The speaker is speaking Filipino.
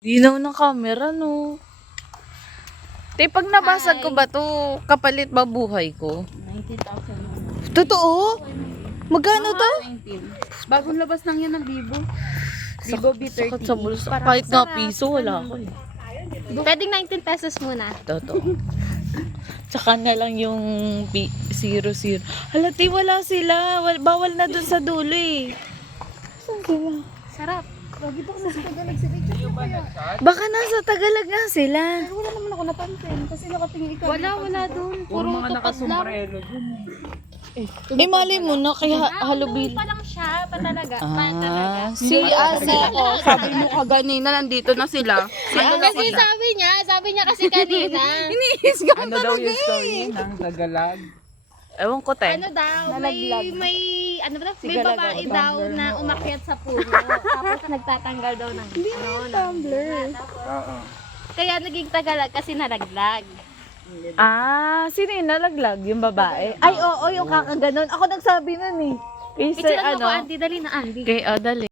Linaw ng camera, no? Te, pag nabasag ko ba to, kapalit ba buhay ko? 90,000. Totoo? Magkano to? 19. Bagong labas lang yan ng Vivo. Vivo B30. Sakit sa bulsa. Kahit nga piso, wala ko eh. Pwedeng 19 pesos muna. Totoo. Tsaka na lang yung 00. Halati, wala sila. Bawal na dun sa dulo eh. Saan sila? Sarap. Lagi pa ako nasa Tagalog si Rachel. Kaya. Baka nasa Tagalog nga sila. Pero wala naman ako napansin kasi nakatingin ikaw. Wala doon. Puro tukot lang. Eh, mali mo na kaya halubilo. Pa lang siya, pa talaga. Pa talaga. Si Asa. Sabi mo kaganina nandito na sila. Kasi sabi niya kasi kanina. Iniis ka Ano daw yung story ng Tagalog? Ewan ko, te. Ano daw, may ano ba daw? May Sigalaga, babae o daw tumbler na mo, umakyat sa puno. Tapos nagtatanggal daw ng tumbler. Oo. Kaya naging Tagalog kasi nalaglag. Sino yung nalaglag? Yung babae? Ay, oo, yung kakaganon. Ako nagsabi nun eh. Kasi Picture mo ano, ko, Andy, dali na Andy. kay Adal